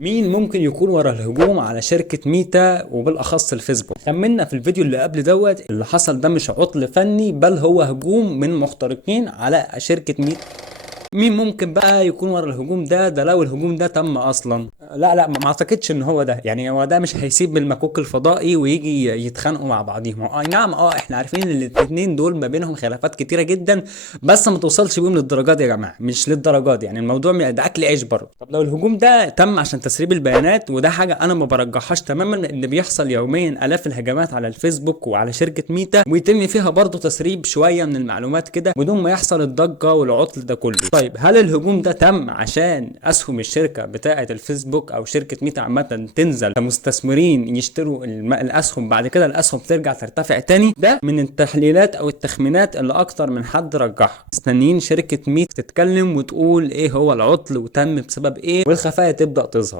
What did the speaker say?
مين ممكن يكون ورا الهجوم على شركة ميتا وبالأخص الفيسبوك؟ خمنا في الفيديو اللي قبل اللي حصل ده مش عطل فني، بل هو هجوم من مخترقين على شركة ميتا. مين ممكن بقى يكون ورا الهجوم ده لو الهجوم ده تم اصلا؟ لا ما اعتقدش ان هو ده، يعني هو ده مش هيسيب المكوك الفضائي ويجي يتخانقوا مع بعضيهم. اي نعم، احنا عارفين ان الاتنين دول ما بينهم خلافات كتيره جدا، بس ما توصلش بيهم للدرجات دي يا جماعه، مش للدرجات دي، يعني الموضوع ده اكل عيش برضه. طب لو الهجوم ده تم عشان تسريب البيانات، وده حاجه انا ما برجحهاش تماما، لان بيحصل يوميا الاف الهجمات على الفيسبوك وعلى شركه ميتا، ويتم فيها برضه تسريب شويه من المعلومات كده بدون ما يحصل الضجه والعطل ده كله. طيب هل الهجوم ده تم عشان اسهم الشركه بتاعه الفيسبوك او شركه ميتا عامه تنزل، كمستثمرين يشتروا الاسهم، بعد كده الاسهم ترجع ترتفع تاني؟ ده من التحليلات او التخمينات اللي اكتر من حد رجحها. مستنيين شركه ميتا تتكلم وتقول ايه هو العطل وتم بسبب ايه، والخفايا تبدا تظهر.